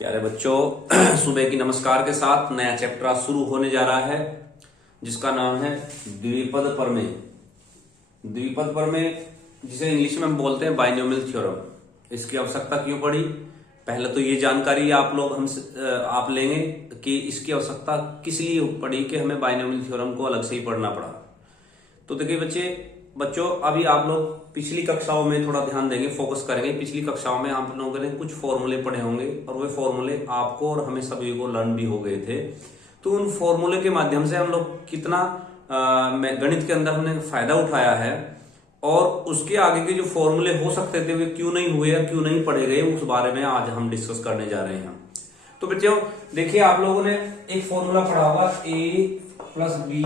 प्यारे बच्चों, सुबह की नमस्कार के साथ नया चैप्टर आज शुरू होने जा रहा है जिसका नाम है द्विपद प्रमेय। द्विपद प्रमेय जिसे इंग्लिश में हम बोलते हैं बाइनोमियल थ्योरम। इसकी आवश्यकता क्यों पड़ी? पहले तो ये जानकारी आप लेंगे कि इसकी आवश्यकता किस लिए पड़ी कि हमें बाइनोमियल थ्योरम को अलग से ही पढ़ना पड़ा। तो देखिए बच्चों अभी आप लोग पिछली कक्षाओं में थोड़ा ध्यान देंगे, फोकस करेंगे। पिछली कक्षाओं में आप लोगों ने कुछ फॉर्मूले पढ़े होंगे और वे फॉर्मूले आपको और हमें सभी को लर्न भी हो गए थे। तो उन फॉर्मूले के माध्यम से हम लोग कितना गणित के अंदर हमने फायदा उठाया है और उसके आगे के जो फॉर्मूले हो सकते थे वे क्यों नहीं हुए या क्यों नहीं पढ़े गए, उस बारे में आज हम डिस्कस करने जा रहे हैं। तो बच्चों देखिए, आप लोगों ने एक फॉर्मूला पढ़ा होगा, a प्लस बी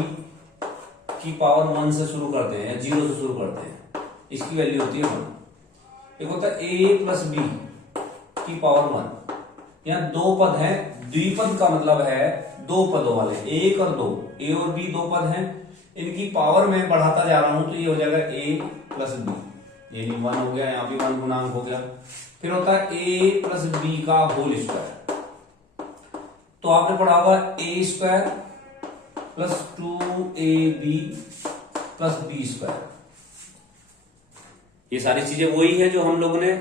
की पावर 1 से शुरू करते हैं या 0 से शुरू करते हैं, इसकी वैल्यू होती है 1। एक होता है a प्लस बी की पावर 1। यहाँ दो पद हैं, द्विपद का मतलब है दो पदों वाले, 1 और 2, a और b दो पद हैं, इनकी पावर मैं बढ़ाता जा रहा हूं तो ये हो जाएगा a प्लस बी, ये 1 हो गया, यहाँ भी 1 गुणांक हो गया। फिर होता है a प्लस बी का होल स्क्वायर। तो आपने पढ़ा होगा a square plus 2ab plus B square. ये सारी चीजें वही है जो हम लोगों ने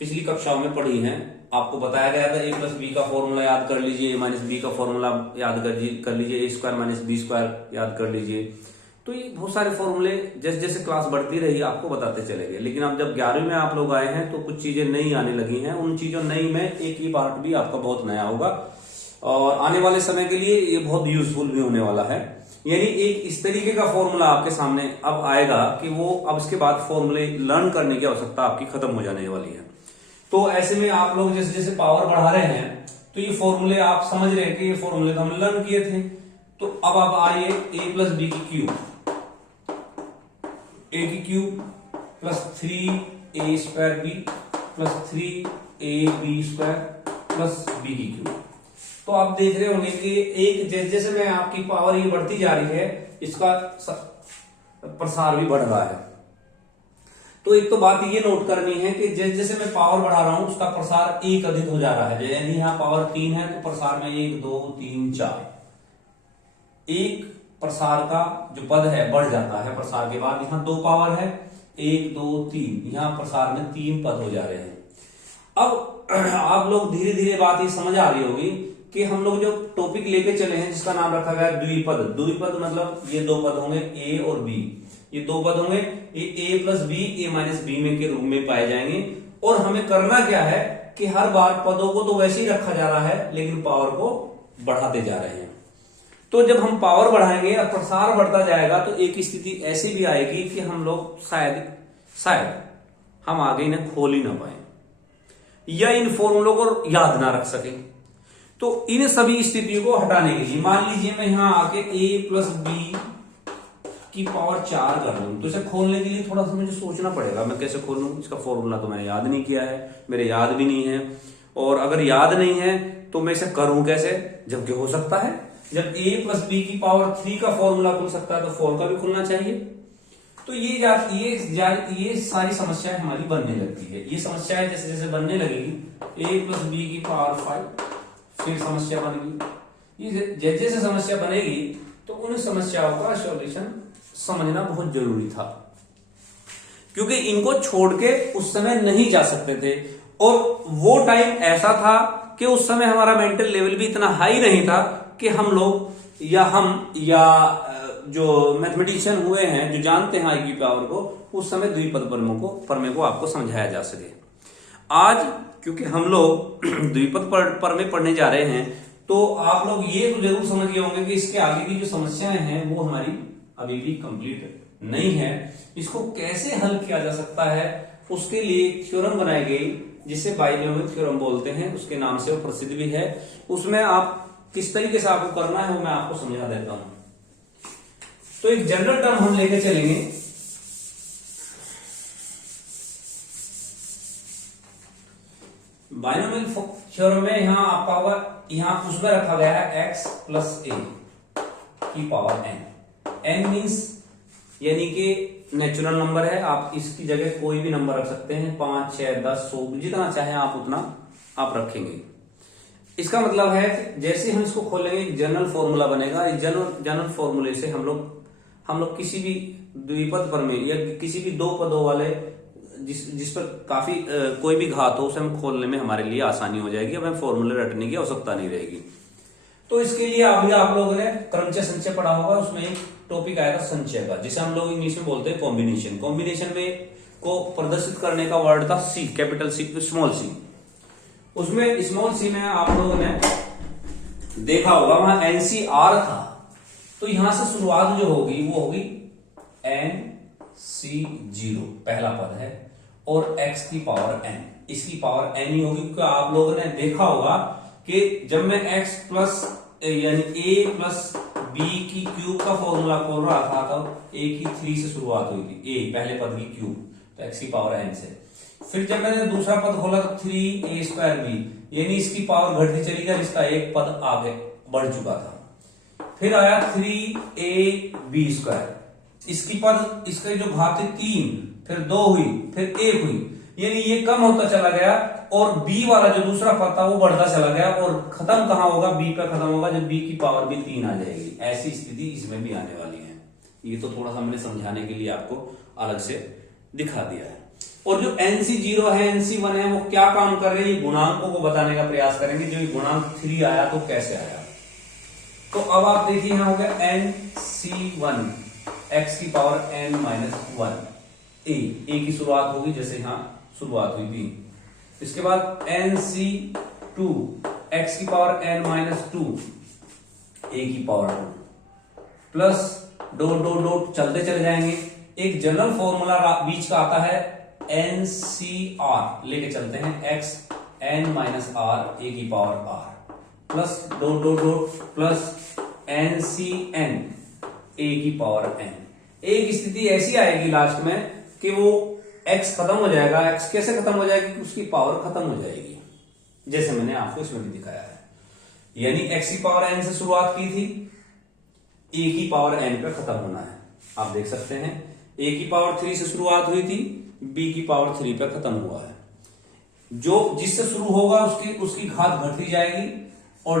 पिछली कक्षाओं में पढ़ी हैं। आपको बताया गया था a प्लस बी का फॉर्मूला याद कर लीजिए, a माइनस बी का फॉर्मूला याद कर लीजिए, a square minus B square याद कर लीजिए। तो ये बहुत सारे फॉर्मूले जैसे जैसे क्लास बढ़ती रही आपको बताते चलेंगे। लेकिन अब जब 11वीं में आप लोग आए हैं तो कुछ चीजें नई आने लगी हैं। उन चीजों नई में एक ही पार्ट भी आपका बहुत नया होगा और आने वाले समय के लिए ये बहुत यूजफुल भी होने वाला है। यानी एक इस तरीके का फॉर्मूला आपके सामने अब आएगा कि वो अब इसके बाद फॉर्मूले लर्न करने की आवश्यकता आपकी खत्म हो जाने वाली है। तो ऐसे में आप लोग जैसे जैसे पावर बढ़ा रहे हैं तो ये फॉर्मूले आप समझ रहे हैं कि ये फॉर्मूले तो हमने लर्न किए थे। तो अब आप आइए a प्लस बी की क्यूब, a की cube plus 3a square B plus 3ab square plus b की क्यूब। तो आप देख रहे होंगे कि एक जैसे जैसे मैं आपकी पावर ये बढ़ती जा रही है, इसका प्रसार भी बढ़ रहा है। तो एक तो बात ये नोट करनी है कि जैसे जैसे मैं पावर बढ़ा रहा हूं उसका प्रसार एक अधिक हो जा रहा है। यानी यहाँ पावर 3 है तो प्रसार में 1 2 3 4, एक प्रसार का जो पद है बढ़ जाता है। प्रसार के बाद यहाँ 2 पावर है, 1 2 3, यहाँ प्रसार में 3 पद हो जा रहे हैं। अब आप लोग धीरे धीरे बात ये समझ आ रही होगी कि हम लोग जो टॉपिक लेके चले हैं जिसका नाम रखा गया द्विपद। द्विपद मतलब ये 2 पद होंगे a और b, ये 2 पद होंगे, ये a plus B a minus B में के रूप में पाए जाएंगे। और हमें करना क्या है कि हर बार पदों को तो वैसे ही रखा जा रहा है लेकिन पावर को बढ़ाते जा रहे हैं। तो जब हम पावर बढ़ाएंगे और प्रसार बढ़ता जाएगा तो एक स्थिति ऐसी भी आएगी कि हम लोग शायद हम आगे इन्हें खोल ही ना पाए या इन फॉर्मूलों को याद ना रख सके। तो इन सभी स्थितियों को हटाने के लिए मान लीजिए मैं यहां आके a प्लस बी की पावर 4 कर लूं, तो इसे खोलने के लिए थोड़ा सा मुझे सोचना पड़ेगा। मैं कैसे खोल लूं? इसका फॉर्मूला तो मैंने याद नहीं किया है, मेरे याद भी नहीं है। और अगर याद नहीं है तो मैं इसे करूं कैसे? जबकि हो सकता है जब a प्लस बी की पावर 3 का फॉर्मूला खुल सकता है तो 4 का भी खुलना चाहिए। तो ये सारी समस्याएं हमारी बनने लगती है। ये समस्याएं जैसे जैसे बनने लगेगी, a प्लस बी की पावर 5 फिर समस्या बन गई। ये जैसे जैसे समस्या बनेगी तो उन समस्याओं का सॉल्यूशन समझना बहुत जरूरी था, क्योंकि इनको छोड़ के उस समय नहीं जा सकते थे। और वो टाइम ऐसा था कि उस समय हमारा मेंटल लेवल भी इतना हाई नहीं था कि हम लोग या जो मैथमेटिशियन हुए हैं जो जानते हैं आई की पावर को, उस समय द्विपद प्रमेय को आपको समझाया जा सके। आज क्योंकि हम लोग द्विपद प्रमेय पढ़ने जा रहे हैं तो आप लोग ये तो जरूर समझ गए होंगे कि इसके आगे की जो समस्याएं हैं वो हमारी अभी भी कंप्लीट नहीं है। इसको कैसे हल किया जा सकता है उसके लिए थ्योरम बनाई गई जिसे बाइनोमियल थ्योरम बोलते हैं, उसके नाम से वो प्रसिद्ध भी है। उसमें आप किस तरीके से आपको करना है वो मैं आपको समझा देता हूं। तो एक जनरल टर्म हम लेके चलेंगे, बाइनोमियल थ्योरम में यहां आपका होगा, यहां उसमें रखा गया है x प्लस a की पावर n मीन्स यानी कि नेचुरल नंबर है। आप इसकी जगह कोई भी नंबर रख सकते हैं, 5 6 10 100 जितना चाहे आप उतना आप रखेंगे। इसका मतलब है कि जैसे हम इसको खोलेंगे एक जनरल फॉर्मूला बनेगा। इस जनरल फॉर्मूले से हम लोग किसी भी द्विपद पर में या किसी भी दो पदों वाले जिस पर काफी कोई भी घात हो उसे हम खोलने में हमारे लिए आसानी हो जाएगी। अब हमें फॉर्मूले रटने की आवश्यकता नहीं रहेगी। तो इसके लिए अभी आप लोगों ने क्रमचय संचय पढ़ा होगा, उसमें एक टॉपिक आएगा संचय का, जिसे हम लोग इंग्लिश में बोलते हैं कॉम्बिनेशन। कॉम्बिनेशन में को प्रदर्शित करने का वर्ड था सी, कैपिटल सी, स्मॉल सी। उसमें स्मॉल सी में आप लोगों ने देखा होगा वहां NCR था, तो यहां से शुरुआत जो होगी वो होगी NC0 पहला पद है और x की पावर n, इसकी पावर n ही होगी, क्योंकि आप लोगों ने देखा होगा कि जब मैं x प्लस यानी a प्लस b की क्यूब का फॉर्मूला खोल रहा था तो a की 3 से शुरुआत हुई थी, a पहले पद की क्यूब, तो x की पावर n से। फिर जब मैंने दूसरा पद खोला तो 3a²b, यानी इसकी पावर घटती चली गई, इसका एक पद आगे बढ़ चुका था। फिर आया 3ab², इसके जो घात 3, फिर 2 हुई, फिर 1 हुई, यानी ये कम होता चला गया और b वाला जो दूसरा पद था वो बढ़ता चला गया और खत्म कहां होगा, b पे खत्म होगा जब b की पावर भी 3 आ जाएगी। ऐसी स्थिति इसमें भी आने वाली है। ये तो थोड़ा सा मैंने समझाने के लिए आपको अलग से दिखा दिया है। और जो NC0 है, NC1 है, वो क्या काम कर रहे हैं, गुणांकों को बताने का प्रयास करेंगे। जो गुणांक 3 आया तो कैसे आया। तो अब आप देखिए यहां हो गया NC1 x की पावर n-1, a की शुरुआत होगी जैसे यहां शुरुआत हुई थी। इसके बाद NC2 x की पावर n-2, a की power 2 plus dot dot dot चलते चले जाएंगे। एक जनरल फॉर्मूला बीच का आता है NCR, लेके चलते हैं x n-r a की power r plus dot dot dot plus NCN a की पावर n। एक स्थिति ऐसी आएगी लास्ट में कि वो x खत्म हो जाएगा। x कैसे खत्म हो जाएगी, उसकी पावर खत्म हो जाएगी, जैसे मैंने आपको इसमें भी दिखाया है। यानी x की पावर n से शुरुआत की थी, a की पावर n पे खत्म होना है। आप देख सकते हैं a की पावर 3 से शुरुआत हुई थी, b की पावर 3 पे खत्म हुआ है। जो जिससे शुरू होगा उसकी घात घटती जाएगी और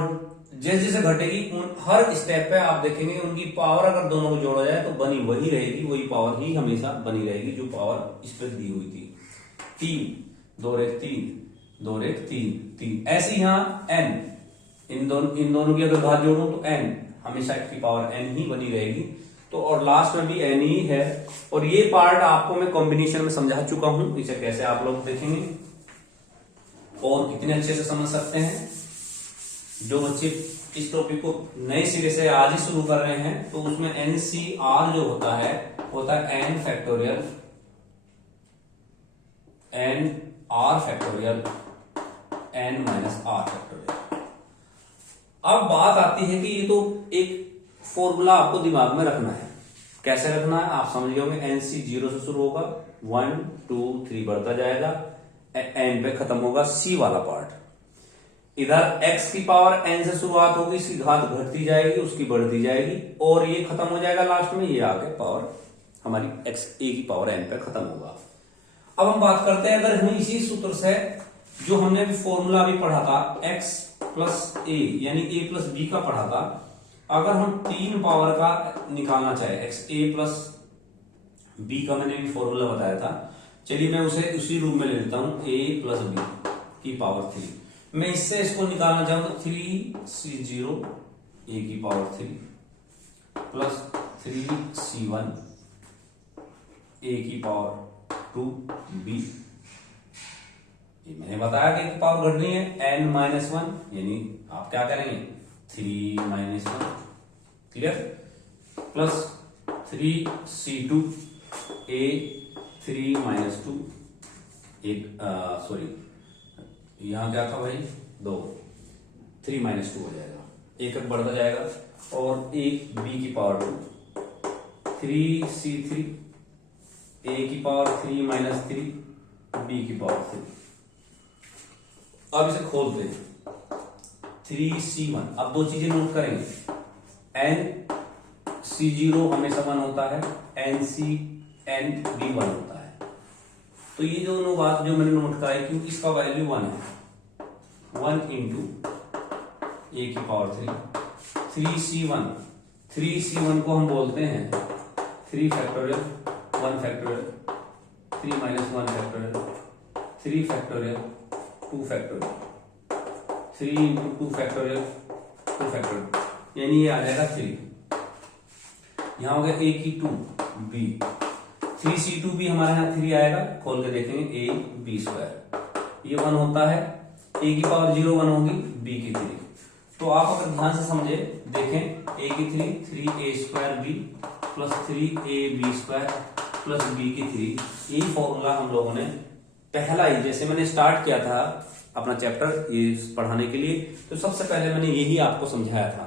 जैसे जैसे घटेगी उन हर स्टेप पे आप देखेंगे उनकी पावर अगर दोनों को जोड़ा जाए तो बनी वही रहेगी, वही पावर ही हमेशा बनी रहेगी जो पावर इस पर दी हुई थी। 3 2 रेख 3 2 रेख 3 ऐसे यहाँ n, इन दोनों की अगर घात जोड़ूं तो n हमेशा की पावर n ही बनी रहेगी। तो और लास्ट में भी n ही है। और ये पार्ट आपको मैं कॉम्बिनेशन में समझा चुका हूं, इसे कैसे आप लोग देखेंगे और कितने अच्छे से समझ सकते हैं। जो बच्चे इस टॉपिक को नए सिरे से आज ही शुरू कर रहे हैं तो उसमें NCR जो होता है n factorial n r factorial n minus r factorial. अब बात आती है कि ये तो एक फॉर्मूला आपको दिमाग में रखना है। कैसे रखना है आप समझ गए होंगे। NC0 से शुरू होगा, 1 2 3 बढ़ता जाएगा, n पे खत्म होगा c वाला पार्ट। इधर x की पावर n से शुरुआत होगी, इसकी घात घटती जाएगी, उसकी बढ़ती जाएगी और ये खत्म हो जाएगा लास्ट में, ये आके पावर हमारी x a की पावर n पे खत्म होगा। अब हम बात करते हैं, अगर हम इसी सूत्र से जो हमने भी फॉर्मूला भी पढ़ा था x प्लस a यानी a प्लस b का पढ़ा था, अगर हम 3 पावर का निकालना चाहे x a प्लस b का मैंने भी फॉर्मूला बताया था, चलिए मैं उसे उसी रूप में ले लेता हूं, a प्लस b की पावर 3। मैं इससे इसको निकालना चाहूं तो 3c0 a की पावर 3 प्लस 3c1 a की पावर 2b। ये मैंने बताया कि एक पावर घटनी है n-1, यानी आप क्या करेंगे 3-1, clear, plus 3c2 a 3-2 sorry यहां क्या था भाई 2, 3-2 हो जाएगा, एक बढ़ता जाएगा और एक b की पावर 2, 3c3 a की पावर 3-3 b की पावर 3। अब इसे खोलते हैं 3c1। अब दो चीजें नोट करेंगे, NC0 हमेशा 1 होता है, NCN भी 1 होता है। तो ये दोनों बात जो मैंने नोट कराई क्योंकि इसका वैल्यू 1 है, 1 इंटू ए की पावर 3c1, 3c1 को हम बोलते हैं 3 factorial 1 factorial 3 minus 1 factorial 3 factorial 2 factorial 3 into 2 factorial 2 factorial, यानी ये आ जाएगा 3। यहां हो गया ए की 2 बी, 3c2 भी हमारे यहाँ 3 आएगा, खोल के देखेंगे ए बी स्क्वायर, ये 1 होता है, ए की पावर 0 1 होगी, बी की 3। तो आप अगर ध्यान से समझे देखें, ए की 3 3a square B plus 3ab square plus B की 3, यही फॉर्मूला हम लोगों ने पहला ही, जैसे मैंने स्टार्ट किया था अपना चैप्टर ये पढ़ाने के लिए, तो सबसे पहले मैंने यही आपको समझाया था।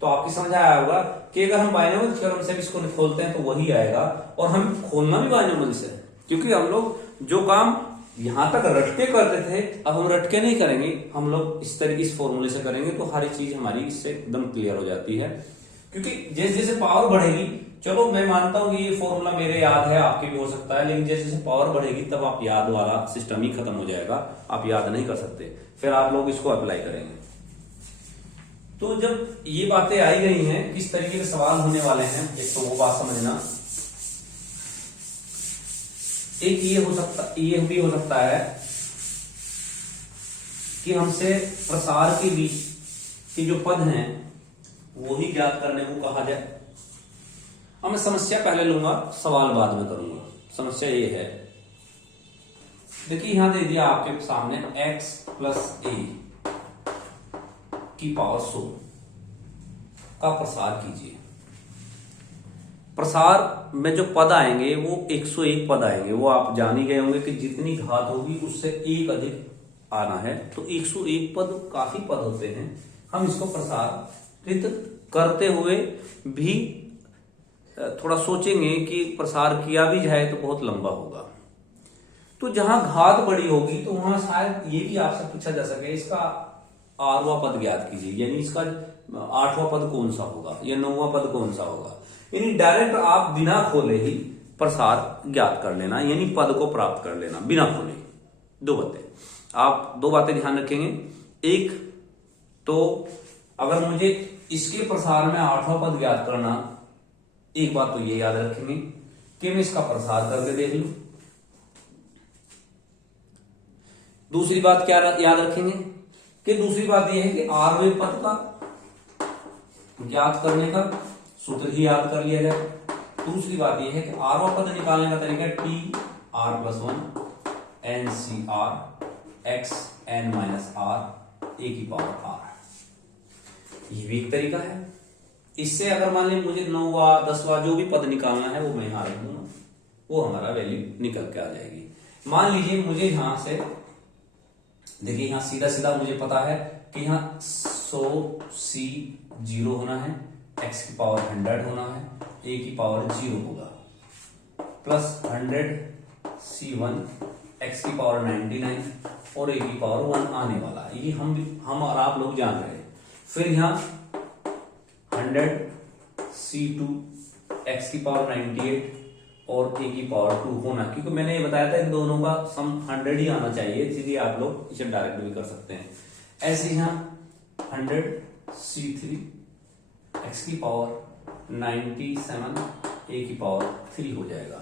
तो आपकी समझ आया होगा कि अगर हम बायनोमियल थ्योरम से भी इसको खोलते हैं तो वही आएगा, और हम खोलना भी बायनोमियल से, क्योंकि हम लोग जो काम यहां तक रटके करते थे अब हम रटके नहीं करेंगे, हम लोग इस तरीके इस फॉर्मूले से करेंगे, तो हर चीज हमारी इससे एकदम क्लियर हो जाती है। क्योंकि जैसे जैसे पावर बढ़ेगी, चलो मैं मानता हूं कि ये फॉर्मूला मेरे याद है, आपके भी हो सकता है, लेकिन जैसे जैसे पावर बढ़ेगी तब आप याद वाला सिस्टम ही खत्म हो जाएगा, आप याद नहीं कर सकते, फिर आप लोग इसको अप्लाई करेंगे। तो जब ये बातें आई गई हैं, किस तरीके के सवाल होने वाले हैं, एक तो वो बात समझना, एक ये भी हो सकता है कि हमसे प्रसार के बीच के जो पद हैं वो ही ज्ञात करने को कहा जाए। अब मैं समस्या पहले लूंगा, सवाल बाद में करूंगा। समस्या ये है, देखिए यहां दे दिया आपके सामने x प्लस a की पावर 100 का प्रसार कीजिए। प्रसार में जो पद आएंगे वो 101 पद आएंगे, वो आप जान ही गए होंगे कि जितनी घात होगी उससे एक अधिक आना है, तो 101 पद काफी पद होते हैं। हम इसको प्रसारित करते हुए भी थोड़ा सोचेंगे कि प्रसार किया भी जाए तो बहुत लंबा होगा, तो जहां घात बड़ी होगी तो वहां शायद ये भी आपसे पूछा जा सके इसका 8वां पद ज्ञात कीजिए, यानी इसका 8वां पद कौन सा होगा या 9वां पद कौन सा होगा, यानी डायरेक्ट आप बिना खोले ही प्रसार ज्ञात कर लेना, यानी पद को प्राप्त कर लेना बिना खोले। दो बातें, आप दो बातें ध्यान रखेंगे। एक तो अगर मुझे इसके प्रसार में 8वां पद ज्ञात करना, एक बात तो ये याद रखेंगे कि मैं इसका प्रसार करके देख लूं। दूसरी बात क्या याद रखेंगे कि दूसरी बात यह है कि 8वें पद का ज्ञात करने का सूत्र ही याद कर लिया जाए। दूसरी बात यह है कि 8वां पद निकालने का तरीका T R plus 1 N C R X N minus R A की पावर आर, ये भी एक तरीका है। इससे अगर मान लीजिए मुझे 9वां 10वां जो भी पद निकालना है वो मैं यहां रख दूंगा, वो हमारा वैल्यू निकल के आ जाएगी। मान लीजिए मुझे यहां से, देखिए यहां सीधा सीधा मुझे पता है कि यहां 100c 0 होना है, x की पावर 100 होना है, a की पावर 0 होगा, प्लस 100c1 x की पावर 99 और a की पावर 1 आने वाला है। ये हम और आप लोग जान रहे हैं। फिर यहां 100c2 x की पावर 98 और a की पावर 2 होना, क्योंकि मैंने ये बताया था इन दोनों का सम 100 ही आना चाहिए, इसलिए आप लोग इसे डायरेक्ट भी कर सकते हैं। ऐसे यहां 100c3 x की पावर 97 a की पावर 3 हो जाएगा।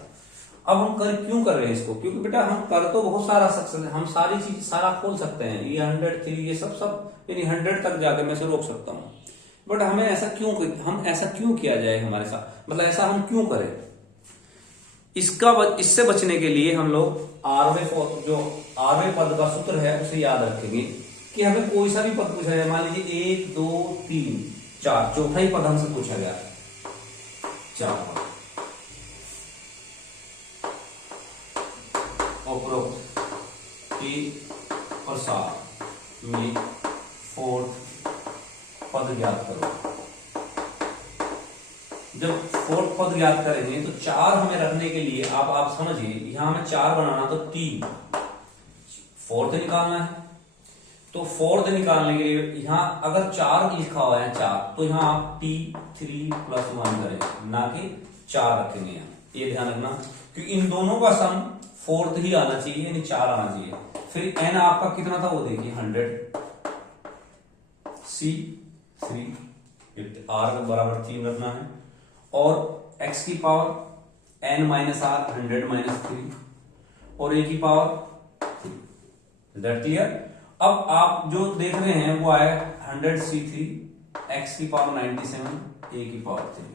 अब हम क्यों कर रहे हैं इसको, क्योंकि बेटा हम कर तो बहुत सारा सकते हैं, हम सारी चीज सारा खोल सकते हैं, ये 103 ये सब यानी 100 तक जाकर मैं से रोक सकता हूं, बट हमें ऐसा क्यों किया जाए हमारे साथ, मतलब ऐसा हम क्यों करें। इससे बचने के लिए हम लोग आरवें पद का सूत्र है उसे याद रखेंगे कि हमें कोई सा भी पद पूछा जाए, मान लीजिए 1 2 3 4 चौथा ही पद हमसे पूछा गया 4 पद, उपरोक्त के प्रसार में 4th पद ज्ञात करो। जब 4th पद ज्ञात करेंगे तो 4 हमें रखने के लिए आप समझिए, यहां हमें 4 बनाना तो 3 4th निकालना है, तो 4th निकालने के लिए यहां अगर 4 लिखा हुआ है 4, तो यहां आप t3 + 1 करेंगे, ना कि 4 रखेंगे यहां, ये ध्यान रखना, क्योंकि इन दोनों का सम 4th ही आना चाहिए, यानी 4 आना चाहिए। फिर n आपका कितना था वो देखिए 100 C3 R बराबर 3 रखना है और x की power n minus R 100 minus 3 और a की पावर 3। That clear. अब आप जो देख रहे हैं वो आया 100 C3 x की पावर 97 a की पावर 3।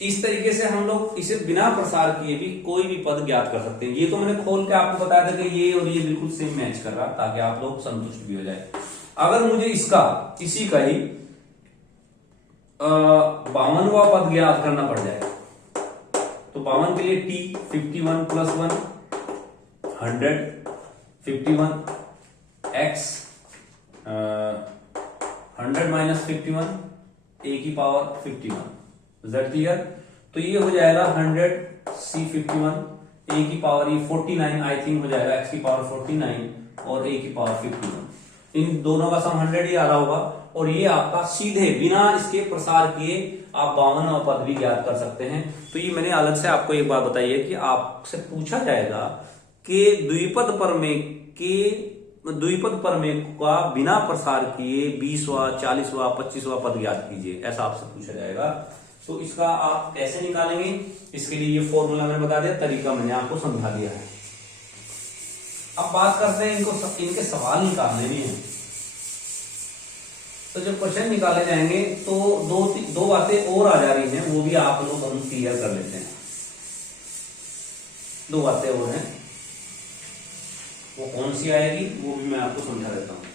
इस तरीके से हम लोग इसे बिना प्रसार किए भी कोई भी पद ज्ञात कर सकते हैं। ये तो मैंने खोल के आपको बताया था कि ये और ये बिल्कुल सेम मैच कर रहा, ताकि आप लोग संतुष्ट भी हो जाए। अगर मुझे इसका इसी का ही 52वां पद ज्ञात करना पड़ जाए तो 52 के लिए t 51 plus 1 100 51 x 100 minus 51 a की पावर 51। Z clear. तो ये हो जाएगा 100 C51 a की पावर ये 49 आई थिंक हो जाएगा, x की पावर 49 और a की पावर 51। इन दोनों का सम 100 ही आ रहा होगा और ये आपका सीधे बिना इसके प्रसार किए आप 52वां पद भी ज्ञात कर सकते हैं। तो ये मैंने अलग से आपको एक बात बताई है कि आपसे पूछा जाएगा कि द्विपद प्रमेय का बिना प्रसार किए 20वां 40वां 25वां पद ज्ञात कीजिए, ऐसा आपसे पूछा जाएगा। तो इसका आप कैसे निकालेंगे, इसके लिए ये फॉर्मूला मैंने बता दिया, तरीका मैंने आपको समझा दिया है। अब बात करते हैं इनके सवाल निकालने में। तो जब क्वेश्चन निकाले जाएंगे तो दो बातें और आ जा रही हैं, वो भी आप लोग हम क्लियर कर लेते हैं। दो बातें और हैं, वो कौन सी आएगी वो भी मैं आपको समझा देता हूं।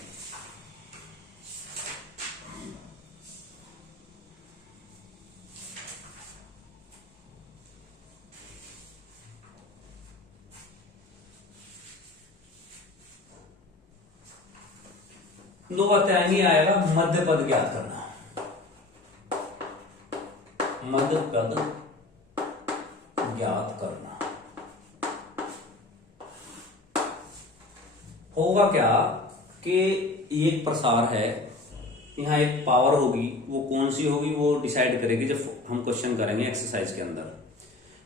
दो बातें आएंगी, आएगा मध्य पद ज्ञात करना। मध्य पद ज्ञात करना होगा क्या कि ये एक प्रसार है, यहां एक पावर होगी, वो कौन सी होगी वो डिसाइड करेगी जब हम क्वेश्चन करेंगे एक्सरसाइज के अंदर।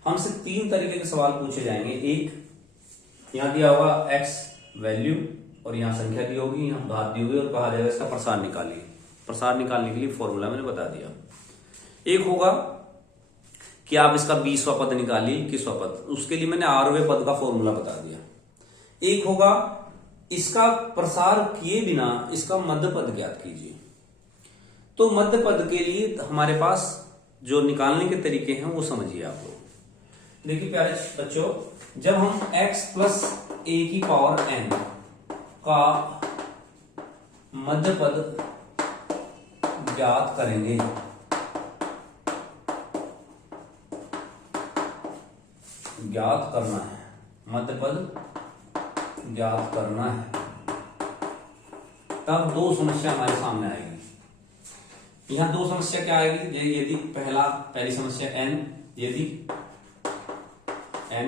हमसे 3 तरीके के सवाल पूछे जाएंगे। एक यहां दिया होगा x वैल्यू और यहां संख्या दी होगी, यहां घात दी होगी और कहा जाएगा इसका प्रसार निकालिए। प्रसार निकालने के लिए फॉर्मूला मैंने बता दिया। एक होगा कि आप इसका 20वां पद निकालिए, 21वां पद, उसके लिए मैंने 8वें पद का फॉर्मूला बता दिया। एक होगा इसका प्रसार किए बिना इसका मध्य पद ज्ञात कीजिए। तो मध्य पद के लिए हमारे पास जो निकालने के तरीके हैं वो समझिए आप लोग। देखिए प्यारे बच्चों, जब हम x प्लस a की पावर n का मध्य पद ज्ञात करेंगे, ज्ञात करना है, मध्य पद ज्ञात करना है, तब दो समस्या हमारे सामने आएगी। यहां दो समस्या क्या आएगी, यदि पहली समस्या n, यदि n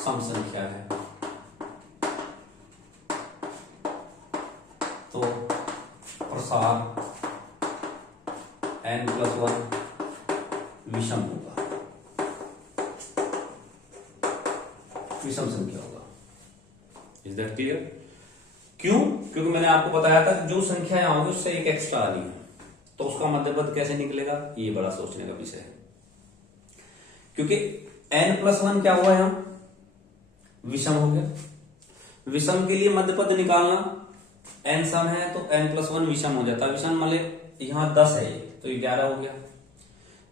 सम संख्या है तो प्रसार n+1 विषम होगा, विषम संख्या होगा। Is that clear? क्यों? क्योंकि मैंने आपको बताया था कि जो संख्या यहां होगी उससे एक एक्स्ट्रा आ रही है, तो उसका मध्य पद कैसे निकलेगा, ये बड़ा सोचने का विषय है। क्योंकि n+1 क्या हुआ, यहां विषम हो गया। विषम के लिए मध्य पद निकालना, n सम है तो n+1 विषम हो जाता है। विषम मतलब यहां 10 है तो ये 11 हो गया।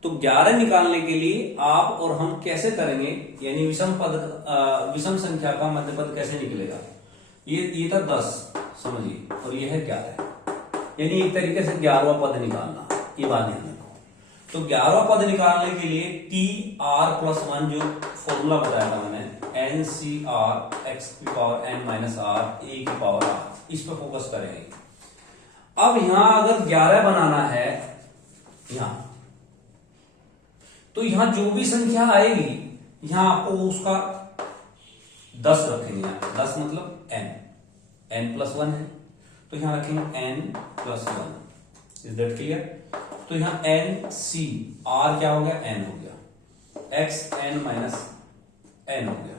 तो 11 निकालने के लिए आप और हम कैसे करेंगे, यानी विषम संख्या का मध्य पद कैसे निकलेगा। ये था 10 समझिए, और ये है 11, यानी एक तरीके से 11वां पद निकालना, ये बात ध्यान रखो। तो 11वां पद निकालने के लिए TR+1 जो फॉर्मूला बताया था मैंने, NCR x की power n minus r a की पावर r, इस पर फोकस करेंगे। अब यहां अगर 11 बनाना है यहां, तो यहां जो भी संख्या आएगी यहां आपको उसका 10 रखेंगे। 10 मतलब n+1 है तो यहां रखेंगे n+1। Is that clear? तो यहां NC r क्या हो गया, n हो गया, x n माइनस n हो गया।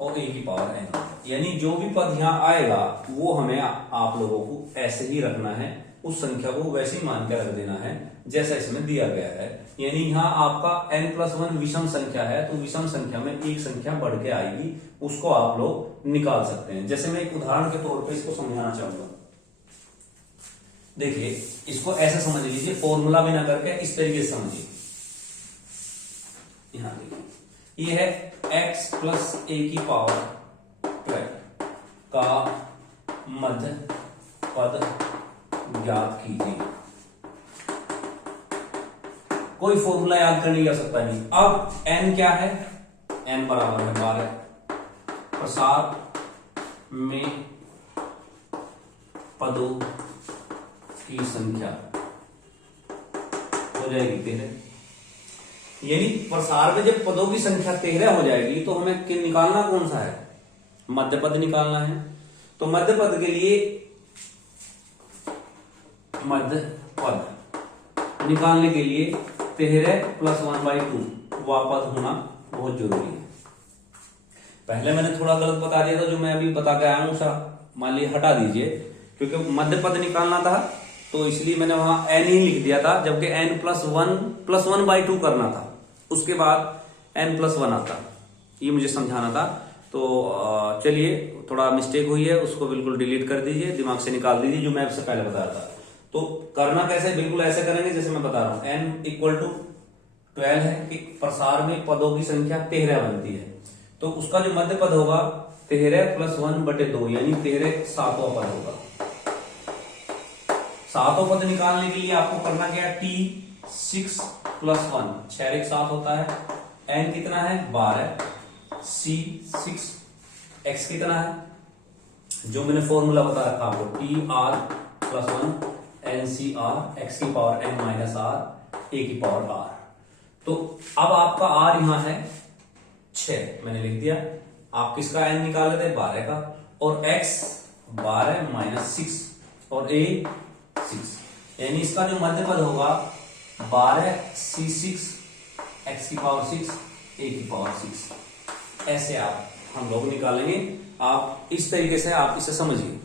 और ए की पावर एन। यानी जो भी पद यहाँ आएगा वो हमें आप लोगों को ऐसे ही रखना है, उस संख्या को वैसे ही मान के रख देना है जैसा इसमें दिया गया है। यानी यहाँ आपका n+1 विषम संख्या है, तो विषम संख्या में एक संख्या बढ़ के आएगी, उसको आप लोग निकाल सकते हैं। जैसे मैं एक उदाहरण के तौर पे इसको समझाना चाहूंगा। देखिए इसको ऐसे समझ लीजिए, फॉर्मूला भी ना करके इस तरीके से समझिए। यहां देखिए ये है x प्लस a की पावर 12 का मध्य पद ज्ञात कीजिए। कोई फॉर्मूला याद करने की आवश्यकता नहीं। अब n क्या है, n बराबर है 12। प्रसार में पदों की संख्या हो जाएगी 13। यानी प्रसार में जब पदों की संख्या 13 हो जाएगी तो हमें निकालना कौन सा है, मध्य पद निकालना है। तो मध्य पद के लिए मध्य पद निकालने के लिए 13 + 1/2 वह पद होना बहुत जरूरी है। पहले मैंने थोड़ा गलत बता दिया था, जो मैं अभी बता के आया हूं सा मान लीजिए हटा दीजिए, क्योंकि मध्य पद निकालना था तो इसलिए मैंने वहां n ही लिख दिया था, जबकि n+1 + 1/2 करना था, उसके बाद n+1 आता, ये मुझे समझाना था। तो चलिए थोड़ा मिस्टेक हुई है, उसको बिल्कुल डिलीट कर दीजिए, दिमाग से निकाल दीजिए, जो मैं आपसे पहले बताया था। तो करना कैसे, बिल्कुल ऐसे करेंगे जैसे मैं बता रहा हूं। n = 12 है कि प्रसार में पदों की संख्या 13 बनती है, तो उसका जो मध्य पद होगा 13 + 1/2, यानी 13 सातवां पद होगा। सातों पद निकालने के लिए आपको करना क्या है, t6 + 1, 6 × 7 होता है। n कितना है 12, c6, x कितना है, जो मैंने फॉर्मूला बता रखा आपको, tr+1 ncr, x की पावर n - r, a की पावर r। तो अब आपका r यहां है 6, मैंने लिख दिया। आप किसका n निकाले थे, 12 का, और x 12 - 6 और a 6, यानी इसका जो मध्य पद होगा 12 c6, x की पावर 6, a की पावर 6। ऐसे हम लोग निकालेंगे। आप इस तरीके से आप इसे समझिए।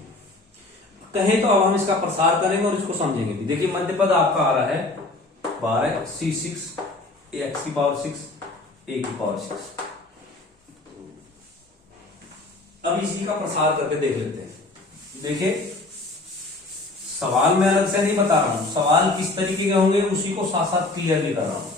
कहें तो अब हम इसका प्रसार करेंगे और इसको समझेंगे भी। देखिए मध्य पद आपका आ रहा है 12 c6, x की पावर 6, a की पावर 6। अब इसी का प्रसार करके देख लेते हैं। देखिए सवाल मैं अलग से नहीं बता रहा हूं, सवाल किस तरीके के होंगे उसी को साथ साथ क्लियरली कर रहा हूं।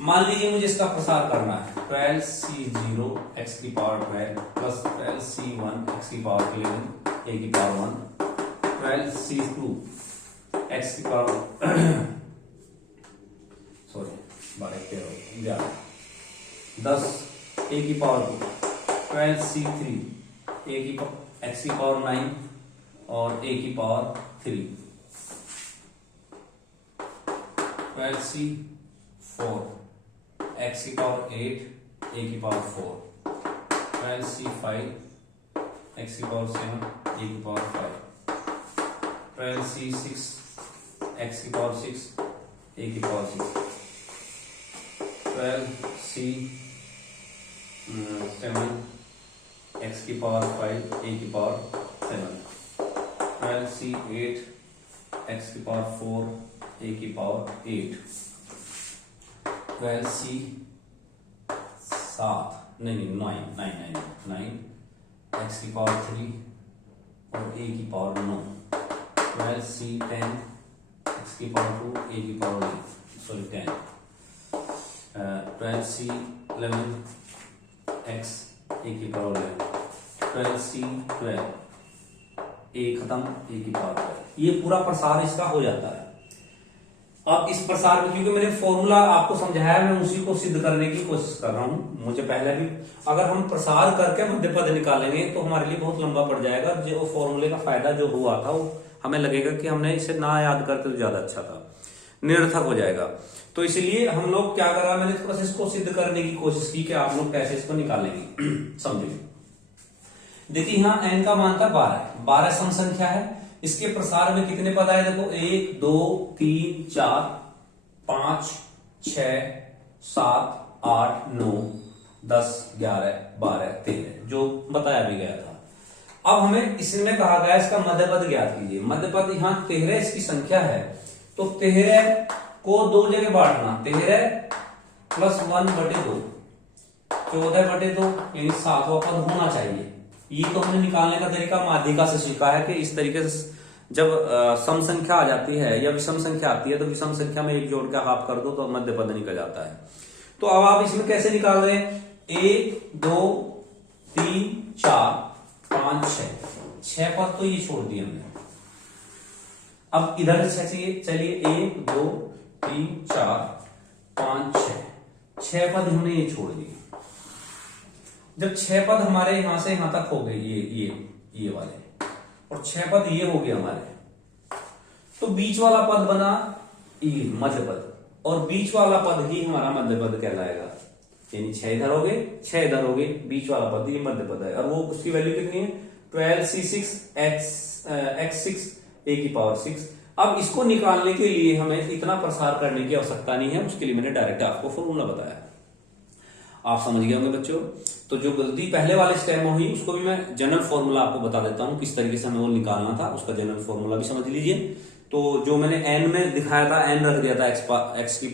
मान लीजिए मुझे इसका प्रसार करना है 12c0 x की पावर 12 प्लस 12c1 x की पावर 11 a की पावर 1, 12c2 x की पावर सॉरी 12 10 a की पावर 2, 12c3 a की x की पावर 9 और a की पावर 3, 12c4 x की पावर 8 a की पावर 4, 12c5 x की पावर 7 a की पावर 5, 12c6 x की पावर 6 a की पावर 6, 12c7 x की पावर 5 a की पावर 7, 12c8 x की पावर 4 a की पावर 8, 9 x की पावर 3 और a की पावर 9, 12c10 x की पावर 2 a की पावर 10, 12c11 x a की पावर 11, 12c12 a खत्म a की पावर 12। ये पूरा प्रसार इसका हो जाता है। अब इस प्रसार में क्योंकि मैंने फॉर्मूला आपको समझाया, मैं उसी को सिद्ध करने की कोशिश कर रहा हूं। मुझे पहले भी अगर हम प्रसार करके मध्य पद निकालेंगे तो हमारे लिए बहुत लंबा पड़ जाएगा। जो फॉर्मूले का फायदा जो हुआ था वो हमें लगेगा कि हमने इसे ना याद करते तो ज्यादा अच्छा था, निरर्थक हो जाएगा। तो इसलिए हम लोग क्या कर रहा, मैंने थोड़ा सा इसको सिद्ध करने की कोशिश की कि आप लोग कैसे इसको निकालेंगे। समझिए देखिए यहाँ n का मान था 12 सम संख्या है। इसके प्रसार में कितने पद आए, देखो 1 2 3 4 5 6 7 8 9 10, 11, 12, 13 जो बताया भी गया था। अब हमें इसमें कहा गया इसका मध्यपद ज्ञात कीजिए। मध्यपद यहाँ 13 इसकी संख्या है, तो 13 को दो जगह बांटना, 13 प्लस 1/2, 14/2 यानी 7वां पद होना चाहिए। ये तो हमने निकालने का तरीका माध्यिका से सीखा है कि इस तरीके से जब सम संख्या आ जाती है या विषम संख्या आती है तो विषम संख्या में एक जोड़ के हाफ कर दो तो मध्यपद निकल जाता है। तो अब आप इसमें कैसे निकाल रहे हैं? 1, 2, 3, 4, 5, 6 पद तो ये छोड़ दिए हमने। अब इधर से चलिए 1, 2, 3, 4, 5, 6 पद हमने ये छोड़ दिए। जब 6 पद हमारे यहां से यहां तक हो गए, ये वाले, और 6 पद ये हो गए हमारे, तो बीच वाला पद बना ये मध्यपद, और बीच वाला पद ही हमारा मध्यपद कहलाएगा। यानी 6 इधर हो गए, 6 इधर हो गए, बीच वाला पद ये मध्यपद है। और वो उसकी वैल्यू कितनी है? 12c6 x6 a की पावर 6। अब इसको निकालने के लिए हमें इतना प्रसार करने की आवश्यकता नहीं है, उसके लिए मैंने डायरेक्ट आपको फॉर्मूला बताया। आप समझ गए होंगे बच्चों। तो जो गलती पहले वाले स्टेप में हुई उसको भी मैं जनरल फॉर्मूला आपको बता देता हूं, किस तरीके से हमें वो निकालना था, उसका जनरल फॉर्मूला भी समझ लीजिए। तो जो मैंने n में दिखाया था, n रख दिया था x की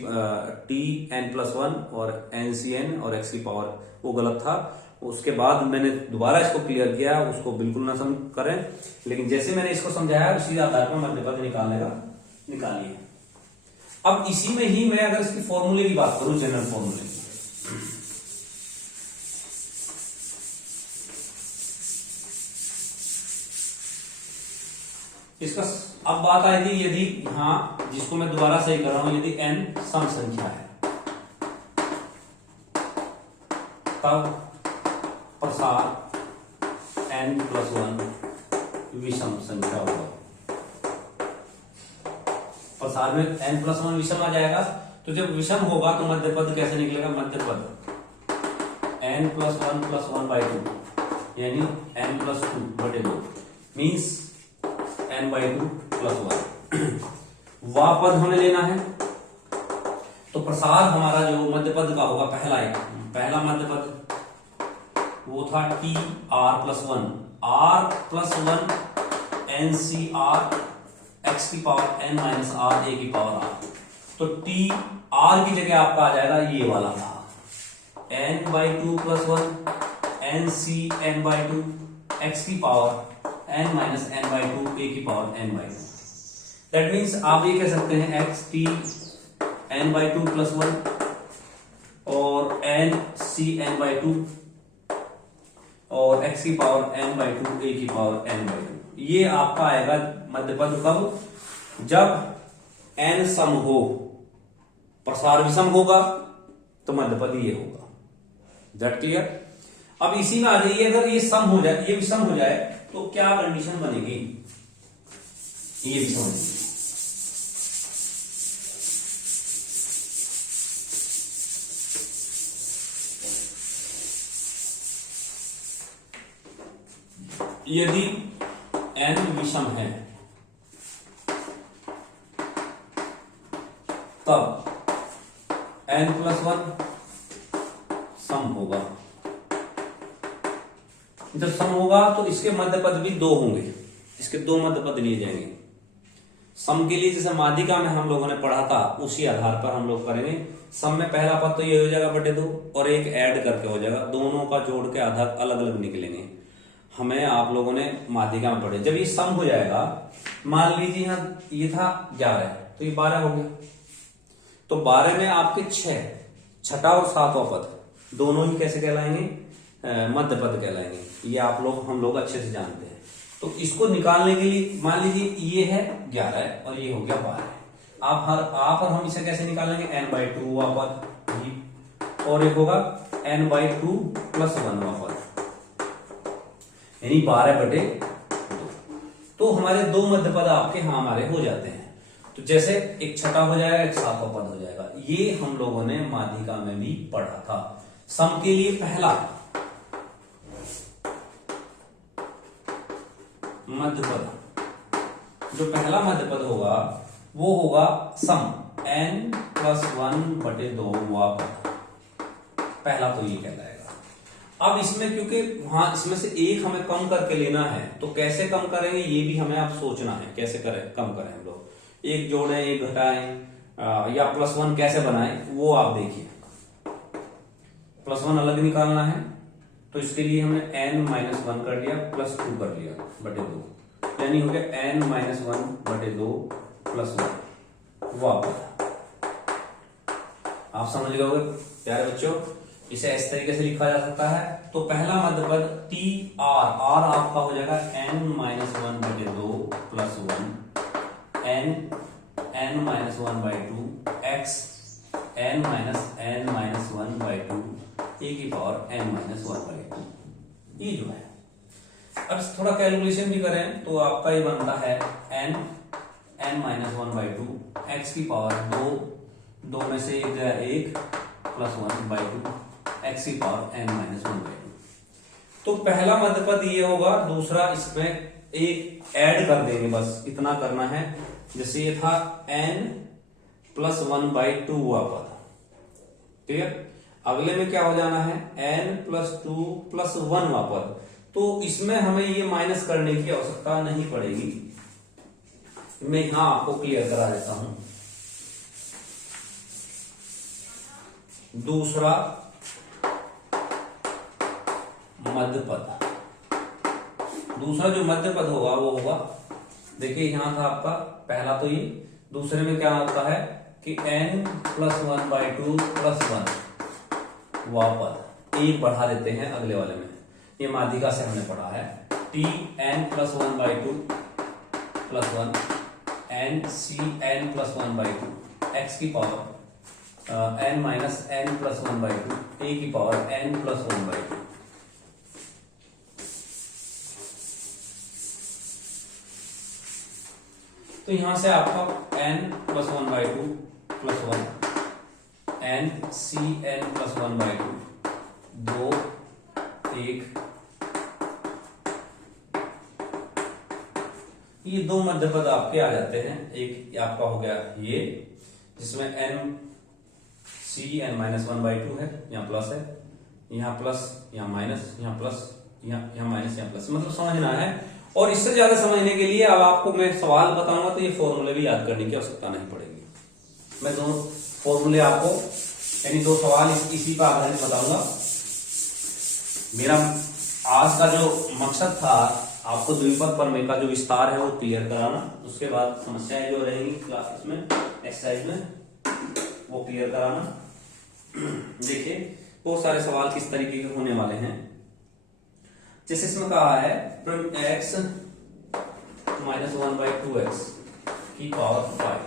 tn+1 और ncn और x की पावर, वो गलत था। उसके बाद मैंने दोबारा इसको क्लियर किया, उसको बिल्कुल ना समझ करें, लेकिन जैसे मैंने इसको समझाया उसी आधार पर मध्यपद निकालने का निकालिए। अब इसी में ही मैं अगर इसकी फॉर्मूले की बात करूं, जनरल फॉर्मूले, इसका अब बात आएगी यदि यहां, जिसको मैं दोबारा सही कर रहा हूं, यदि n सम संख्या है तब प्रसार n+1 विषम संख्या होगा। प्रसार में n+1 विषम आ जाएगा, तो जब विषम होगा तो मध्यपद कैसे निकलेगा? मध्यपद n+1 + 1/2 यानी n+2/2 मीन्स n/2 + 1 वह पद हमें लेना है। तो प्रसार हमारा जो मध्यपद का होगा, पहला मध्यपद वो था tr+1 r+1 ncr x की पावर n - r a की पावर r। तो t r की जगह आपका आ जाएगा ये वाला था n/2 + 1 nc n/2 x की पावर n - n/2 a की पावर n/2। दैट मीन्स आप ये कह सकते हैं x t n/2 + 1 और nc n/2 और x की पावर n/2 a की पावर n/2। ये आपका आएगा मध्यपद कब? जब n सम हो, प्रसार विषम होगा तो मध्यपद ये होगा। That clear? अब इसी में आ जाइए, अगर ये सम हो जाए, ये विषम हो जाए तो क्या कंडीशन बनेगी? ये भी समझिए। यदि n विषम है तब n+1 सम होगा। जब सम होगा तो इसके मध्यपद भी 2 होंगे, इसके 2 मध्यपद लिए जाएंगे। सम के लिए जैसे माध्यिका में हम लोगों ने पढ़ा था उसी आधार पर हम लोग करेंगे। सम में पहला पद तो ये हो जाएगा /2 और एक ऐड करके हो जाएगा, दोनों का जोड़ के आधार अलग अलग निकलेंगे। हमें आप लोगों ने माध्यिका में पढ़े। जब ये सम हो जाएगा, मान लीजिए यहाँ ये था 11 तो ये 12 हो गया, तो 12 में आपके 6, छठा और 7वां पद दोनों ही कैसे कहलाएंगे? मध्यपद कहलाएंगे। ये आप लोग हम लोग अच्छे से जानते हैं। तो इसको निकालने के लिए मान लीजिए ये है 11 और ये हो गया 12। आप और हम इसे कैसे निकालेंगे? n/2 वां पद और एक होगा n/2 + 1 वां पद यानी 12/2। तो हमारे 2 मध्यपद आपके हमारे हो जाते हैं। तो जैसे एक छठा हो जाएगा, एक 7वां पद हो जाएगा। ये हम लोगों ने माध्यिका में भी पढ़ा था। सम के लिए पहला मध्यपद, जो पहला मध्यपद होगा वो होगा सम n+1/2 वां पद। पहला तो ये कहलाएगा। अब इसमें क्योंकि वहां इसमें से एक हमें कम करके लेना है, तो कैसे कम करेंगे ये भी हमें अब सोचना है, कैसे करें कम करें हम लोग, एक जोड़ें एक घटाएं या +1 कैसे बनाएं वो आप देखिए। +1 अलग निकालना है तो इसके लिए हमने n-1 कर लिया +2 कर लिया बटे 2, यानी हो गया n-1 बटे 2 +1 वापस। आप समझ गए होंगे प्यारे बच्चों, इसे इस तरीके से लिखा जा सकता है। तो पहला मध्य पद टी आर, आर आपका हो जाएगा n-1 बटे 2 +1 n-1/2 x n-1/2 e की पावर n-1/2, ये जो है। अब थोड़ा कैलकुलेशन भी करें तो आपका ये बनता है n-1/2 x की पावर 2 में से 1 गया 1 +1/2 x की पावर n-1/2। तो पहला मध्य पद ये होगा, दूसरा इसमें एक ऐड कर देंगे, बस इतना करना है। जैसे ये था n+1/2 हुआ पद, ठीक है। अगले में क्या हो जाना है n+2+1 हुआ पद, तो इसमें हमें ये माइनस करने की आवश्यकता नहीं पड़ेगी। मैं यहां आपको क्लियर करा देता हूं। दूसरा मध्य पद, दूसरा जो मध्य पद होगा वो होगा, देखिए यहां था आपका पहला, तो ये दूसरे में क्या होता है कि n+1/2 +1 वह पद, एक बढ़ा देते हैं अगले वाले में, ये माध्यिका से हमने पढ़ा है t n+1/2 +1 n c n+1/2 x की पावर n-n+1/2 a की पावर n+1/2। तो यहां से आपका n+1/2 +1 n c n+1/2 2 1, ये दो मध्य पद आपके आ जाते हैं। एक आपका हो गया ये, जिसमें n c n-1/2 है, यहाँ प्लस है, यहाँ प्लस, यहाँ माइनस, यहाँ प्लस, यहाँ माइनस, यहाँ प्लस, मतलब समझना है। और इससे ज्यादा समझने के लिए अब आपको मैं सवाल बताऊंगा तो ये फॉर्मूले भी याद करने की आवश्यकता नहीं पड़ेगी। मैं दोनों फॉर्मूले आपको, यानी दो सवाल इसी पर आधारित बताऊंगा। मेरा आज का जो मकसद था आपको द्विपद प्रमेय का जो विस्तार है वो क्लियर कराना, उसके बाद समस्याएं जो रहेंगी क्लासेस में, एक्सरसाइज में, वो क्लियर कराना। देखिए बहुत सारे सवाल किस तरीके के होने वाले हैं। जैसे इसमें कहा है x -1/2x की पावर 5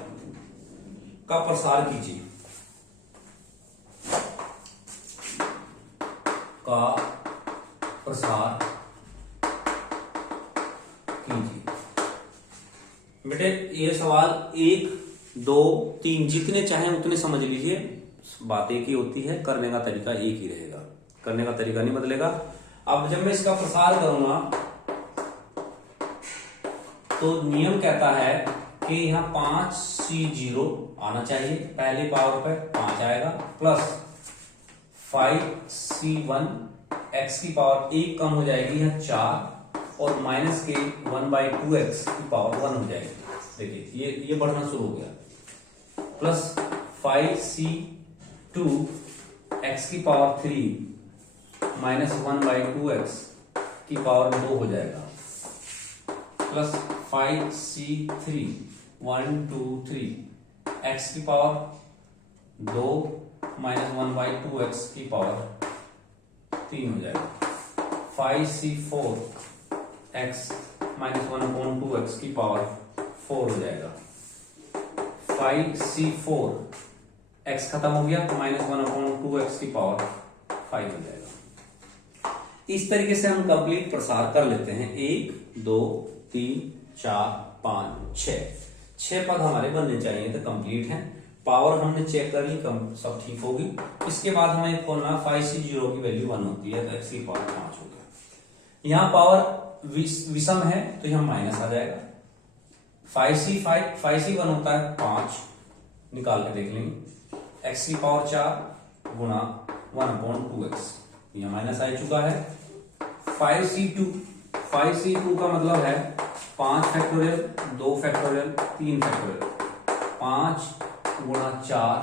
का प्रसार कीजिए, का प्रसार कीजिए। बेटे ये सवाल 1 2 3 जितने चाहे उतने समझ लीजिए, बात एक ही होती है, करने का तरीका एक ही रहेगा, करने का तरीका नहीं बदलेगा। अब जब मैं इसका प्रसार करूंगा तो नियम कहता है कि यहाँ 5c0 आना चाहिए, पहले पावर पर 5 आएगा, प्लस 5c1 x की पावर 1 कम हो जाएगी, यहाँ 4, और माइनस के 1/2x की पावर 1 हो जाएगी। देखिए ये बढ़ना शुरू हो गया, प्लस 5c2 x की पावर 3 माइनस 1/2x की पावर 2 हो जाएगा, प्लस 5c3 1 2 3 x की पावर 2 माइनस 1/2x की पावर 3 हो जाएगा, 5c4 x माइनस 1/2x की पावर 4 हो जाएगा, 5c4 x खत्म हो गया, माइनस 1/2x की पावर 5 हो जाएगा। इस तरीके से हम कंप्लीट प्रसार कर लेते हैं। 1 2 3 4 5 6 पद हमारे बनने चाहिए तो कंप्लीट है। पावर हमने चेक कर ली, सब ठीक होगी। इसके बाद हमें खोलना 5c0 की वैल्यू 1 होती है तो x की पावर 5 हो गया। यहाँ पावर विषम है तो यहाँ माइनस आ जाएगा। 5c1 होता है 5, निकाल के देख लेंगे, x की पावर 4 गुणा 1/2x यह माइनस आ चुका है। 5c2 का मतलब है 5 फैक्टोरियल, 2 फैक्टोरियल, 3 फैक्टोरियल, 5 गुणा 4,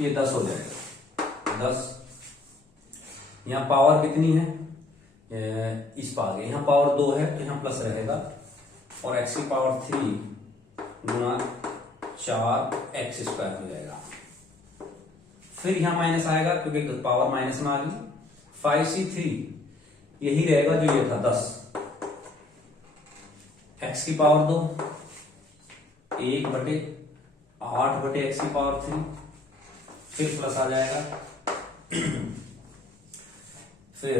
ये 10 हो जाएगा। 10 यहाँ पावर कितनी है, इस पर आगे यहाँ पावर 2 है तो यहाँ प्लस रहेगा, और x की पावर 3 गुणा 4x स्क्वायर हो जाएगा। फिर यहाँ माइनस आएगा क्योंकि पावर माइनस में आ गई। 5c3 यही रहेगा जो ये था 10, x की पावर 2 1/8/x की पावर 3, फिर प्लस आ जाएगा। फिर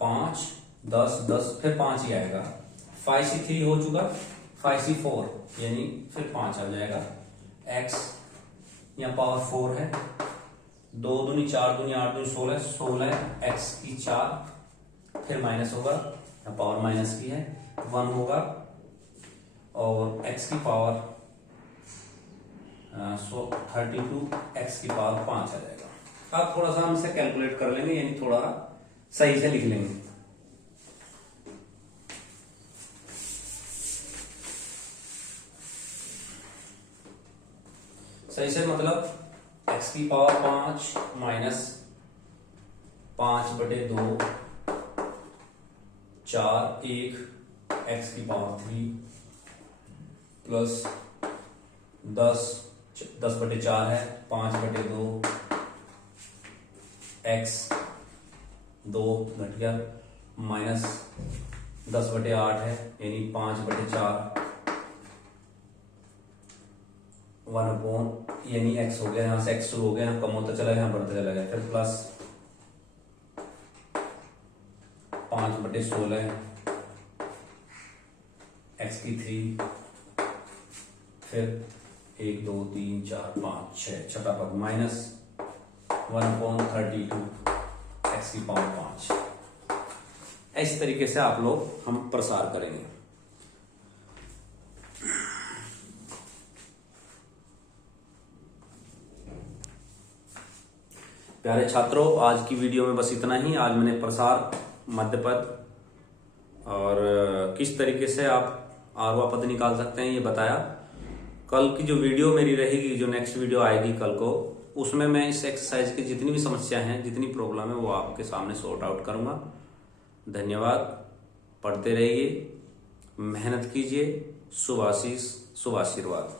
5 10 10 फिर 5 ही आएगा। 5c3 हो चुका, 5c4 यानी फिर 5 आ जाएगा। x यहाँ पावर 4 है, 2 दूनी 4 दूनी 8 दूनी 16, 16 x की 4, फिर माइनस होगा, यहाँ पावर माइनस की है, 1 होगा, और x की पावर 32 x की पावर 5 आ जाएगा। अब थोड़ा सा हम इसे कैलकुलेट कर लेंगे, यानी थोड़ा सही से लिख लेंगे। सही से मतलब x की पावर 5 माइनस 5/2 4 1 x की पावर 3 प्लस 10/4 है, 5/2 x 2 घट गया, माइनस 10/8 है यानी 5/4 1 यानी x हो गया, यहां से x शुरू हो गया, यहाँ कम होता चला गया, यहाँ बढ़ता चला गया, फिर प्लस 5/16 x की 3, फिर 1 2 3 4 5 6 छठा पद माइनस 1/32 x की पावर 5। इस तरीके से आप लोग हम प्रसार करेंगे। प्यारे छात्रों, आज की वीडियो में बस इतना ही। आज मैंने प्रसार, मध्यपद और किस तरीके से आप आरवा पद निकाल सकते हैं ये बताया। कल की जो वीडियो मेरी रहेगी, जो नेक्स्ट वीडियो आएगी कल को, उसमें मैं इस एक्सरसाइज की जितनी भी समस्या हैं, जितनी प्रॉब्लम है, वो आपके सामने सॉर्ट आउट करूंगा। धन्यवाद। पढ़ते रहिए, मेहनत कीजिए। शुभ आशीष, शुभ आशीर्वाद।